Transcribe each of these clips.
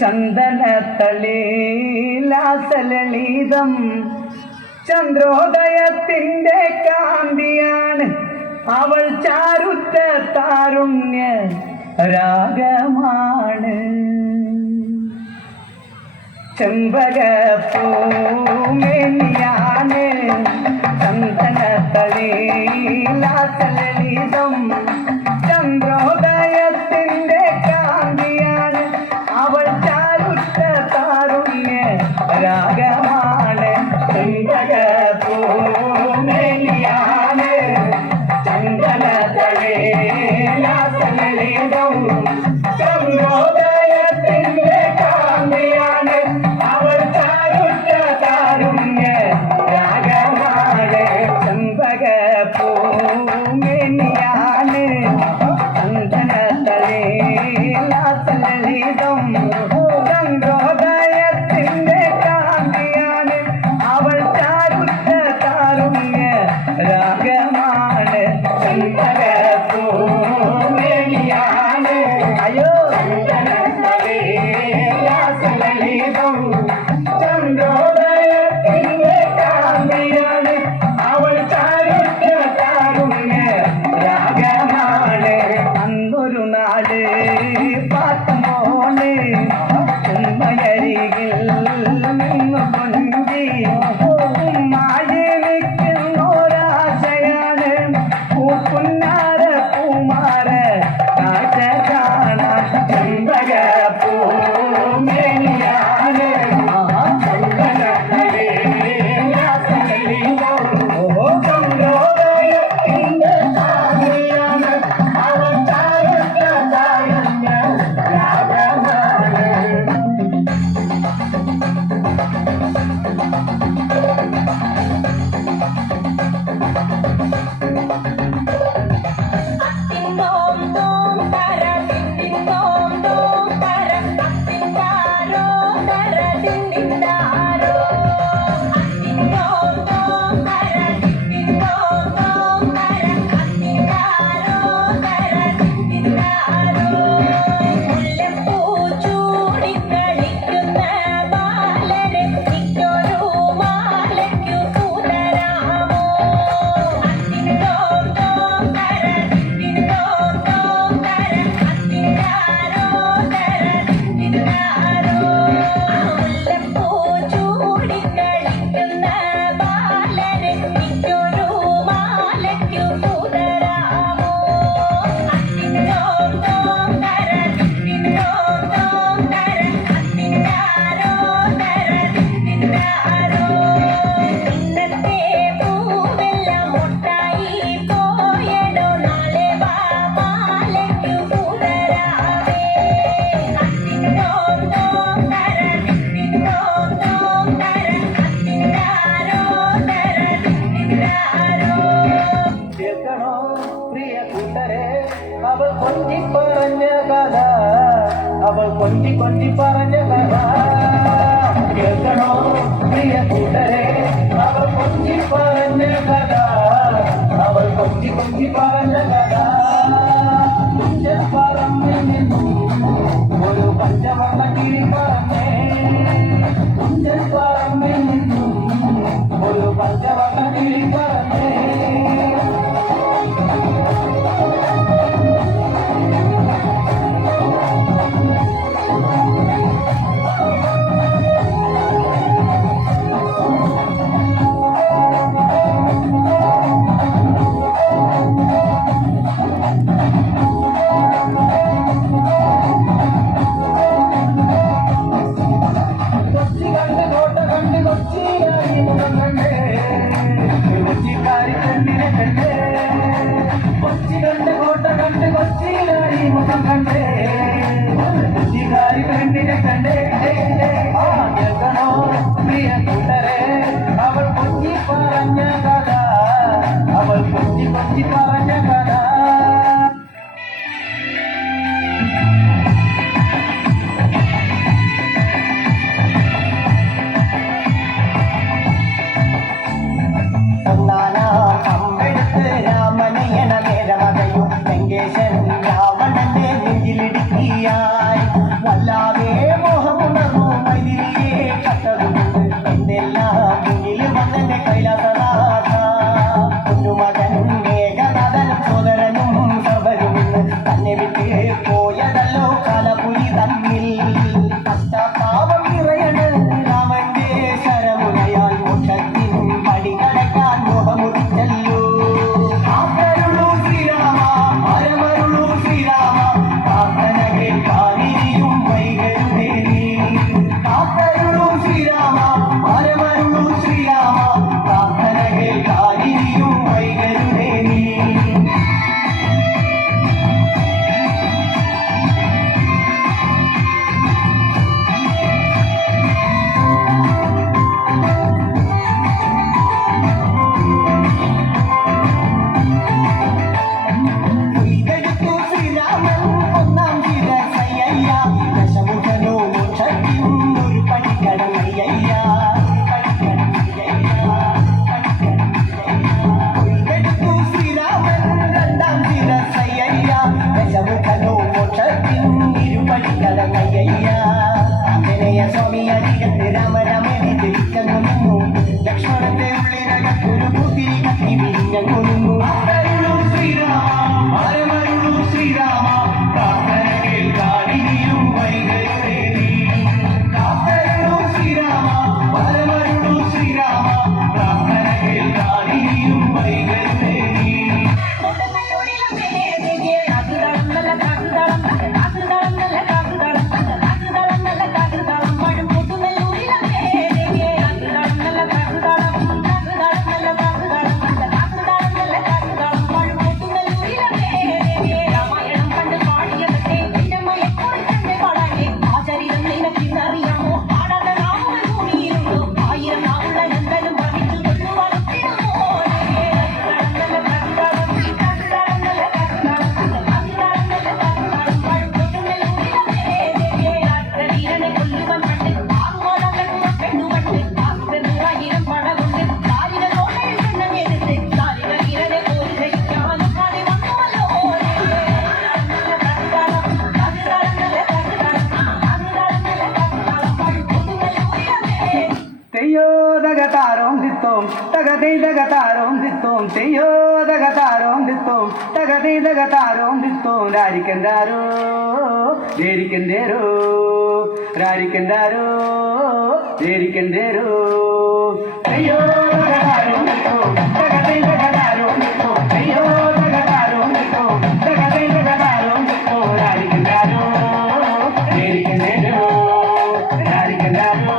ചന്ദനത്തളിലാസലളിതം ചന്ദ്രോദയത്തിൻ്റെ കാന്തിയാണ് അവൾ ചാരുറ്റ താരുണ്യ രാഗമാണ്. ചെമ്പകപ്പൂമേനിയാണ് ചന്ദനത്തളിലാസലളിതം ചന്ദ്രോദയത്തിൻ്റെ കാന്തിയാണ് അവൾ ചാരുറ്റ താരുണ്യ രാഗമാണ്. ചെമ്പകപ്പൂമേനിയാണ് ചന്ദനത്തളിലാസലളിതം ചന്ദ്രോദയത്തിൻ്റെ കാന്തിയാണ് അവൾ ചാരുറ്റ താരുണ്യ രാഗമാണ്. ചെമ്പകപ്പൂമേനിയാണ് ചന്ദനത്തളിലാസലളിതം ചന്ദ്രോദയത്തിൻ്റെ കാന്തിയാണ് അവൾ ചാരുറ്റ താരുണ്യ രാഗമാണ്. ചെമ്പകപ്പൂമേനിയാണ് അയ്യോ ചന്ദനത്തളിലാസലളിതം ചന്ദ്രോദയത്തിൻ്റെ കാന്തിയാണ് അവൾ ചാരുറ്റ താരുണ്യ രാഗമാണ്. അന്നൊരു നാട് പാട്ടുമോള് ഉമ്മയരികിൽ നിന്നു കൊഞ്ചി ഉമ്മായി നിൽക്കുന്നൊരാശയാണ് പൂക്കുന്നാര പൂമാര കാഴ്ച കാണാൻ. ചെമ്പകപ്പൂമേനിയാണ് ചന്ദനത്തളിലാസലളിതം ചന്ദ്രോദയത്തിൻ്റെ കാന്തിയാണ് അവൾ ചാരുറ്റ താരുണ്യ രാഗമാണ്. അവൾ കൊഞ്ചി പറഞ്ഞ കഥ അവൾ കൊഞ്ചി കൊഞ്ചി പറഞ്ഞ കഥ കേൾക്കണോ പ്രിയ കൂട്ടരെ അവൾ കൊഞ്ചി പറഞ്ഞ കഥ അവൾ കൊഞ്ചി കൊഞ്ചി പറഞ്ഞ കഥ. പറമ്പിൽ നിന്നും ഒരു പഞ്ചവർണ്ണ കിളി പറഞ്ഞേ പറമ്പിൽ നിന്നും ഒരു പഞ്ചവർണ്ണ കിളി പറഞ്ഞേ. കയ്യയ്യ ആഞ്ജനേയ സ്വാമി അരികത്ത് രാമരാമനെ ജയിക്കുന്നു ലക്ഷ്മണന്റെ ഉള്ളിനകത്തൊരു പുത്തിരി കത്തി വിരിഞ്ഞൊരുങ്ങു ശ്രീരാമ ശ്രീരാമ പ്രാർത്ഥന കേൾക്കാനിയും വൈകരുതേ കാത്തരുളൂ ശ്രീരാമ വരമരുളൂ ശ്രീരാമ പ്രാർത്ഥന കേൾക്കാനിയും വൈകരുതേ Dagatarong ditong, tagatay dagatarong ditong, teyo dagatarong ditong, tagatay dagatarong ditong, rarikandaro, derikandero, rarikandaro, derikandero, teyo dagatarong ditong, tagatay dagatarong ditong, teyo dagatarong ditong, tagatay dagatarong ditong, rarikandaro, derikandero, rarikandaro.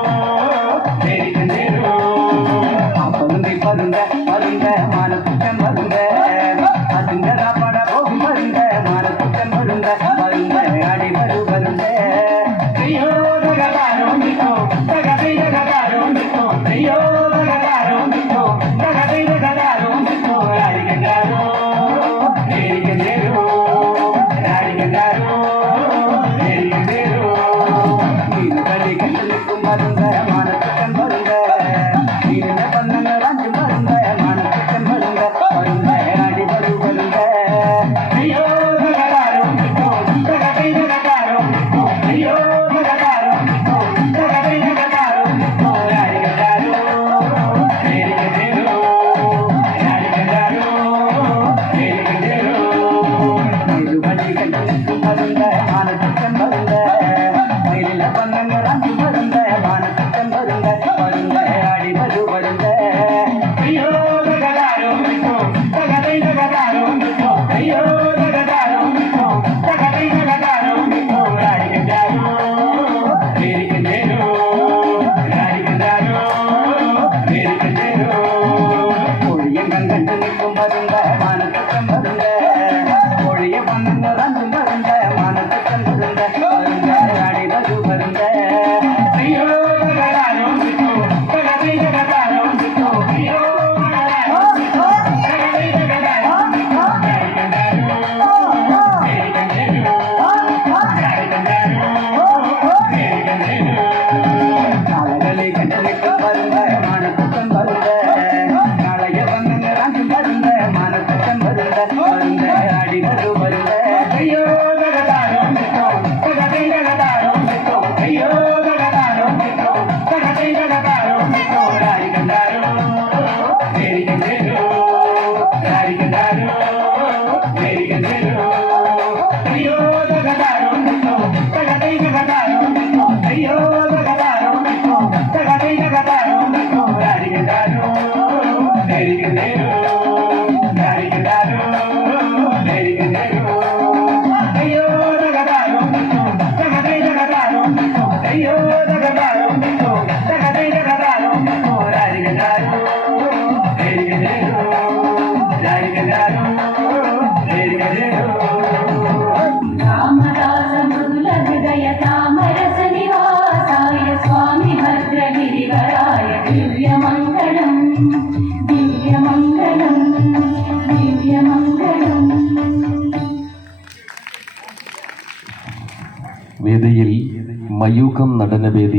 மருந்த மானத்துக்கன் மருந்த அதுங்கதா பட போகும் மருந்த மானத்துக்கன் மருந்த மருந்த அடி மறு மருந்த ஐயோ தகதாரும் நிற்கோ தகதை தகதாரும் நிற்கோ ஐயோ தகதாரும் நிற்கோ தகதை தகதாரும் நிற்கோ ராடிகண்டாரோ நேரிகண்டேரோ ராடிகண்டாரோ நேரிகண்டேரோ நீனு கடி கண்டு நிற்கும் மருந்த மானத்துக்கன் மருந்த நீன பண்ணங்க ராஜு மருந்த மானத்துக்கன் மருந்த மருந்த அடி மறு மருந்த ஐயோ தகதாரும் நிற்கோ தகதை தகதாரும் நிற்கோ ஐயோ தகதாரும் நிற்கோ தகதை தகதாரும் நிற்கோ ராடிகண்டாரோ நேரிகண்டேரோ ராடிகண்டாரோ நேரிகண்டேரோ நீனு கடி கண்டு நிற்கும் மருந்த மானத்துக்கன் மருந்த மயிலில பண்ணங்க ராஜு மருந்த மானத்துக்கன் மருந்த மருந்த அடி மறு மருந்த ஐயோ தகதாரும் நிற்கோ தகதை தகதாரும் நிற்கோ ஐயோ தகதாரும் நிற்கோ தகதை தகதாரும் நிற்கோ ராடிகண்டாரோ நேரிகண்டேரோ ராடிகண்டாரோ நேரிகண்டேரோ கோழியங்கன் கண்டு நிற்கும் மருந்த மானத்துக்கன் மருந்த கோழிய பண்ணங்க ராஜு மருந்த மானத்துக்கன் மருந்த மருந்த அடி மறு மருந்த ஐயோ தகதாரும் நிற்கோ தகதை தகதாரும் நிற்கோ ஐயோ தகதாரும் நிற்கோ தகதை தகதாரும் நிற்கோ ராடிகண்டாரோ நேரிகண்டேரோ ராடிகண்டாரோ நேரிகண்டேரோ நாளகளை கண்டு நிற்கும் மருந்த மானத்துக்கன் மருந்த நாளைய பண்ணங்க ராஜு மருந்த மானத்துக்கன் மருந்த மருந்த அடி மறு மருந்த ஐயோ தகதாரும் நிற்கோ தகதை தகதாரும் நிற்கோ ஐயோ தகதாரும் நிற்கோ தகதை தகதாரும் நிற்கோ ராடிகண்டாரோ நேரிகண்டேரோ ராடிகண்டாரோ நேரிகண்டேரோ ஐயோ தகதாரும் நிற்கோ தகதை தகதாரும் நிற்கோ ஐயோ தகதாரும் நிற்கோ தகதை தகதாரும் நிற்கோ ராடிகண்டாரோ நேரிகண்டேரோ ராடிகண்டாரோ நேரிகண்டேரோ ஐயோ தகதாரும் நிற்கோ தகதை தகதாரும் நிற்கோ ஐயோ தகதாரும் நிற்கோ தகதை தகதாரும் நிற்கோ ராடிகண்டாரோ நேரிகண்டேரோ ராடிகண்டாரோ நேரிகண்டேரோ రామదాస మృదుల హృదయ తామరస నివాసాయ స్వామి భద్రగిరివరాయ దివ్యమంగళం దివ్యమంగళం దివ్యమంగళం. വേദിയിൽ മയൂഖം നടനവേദി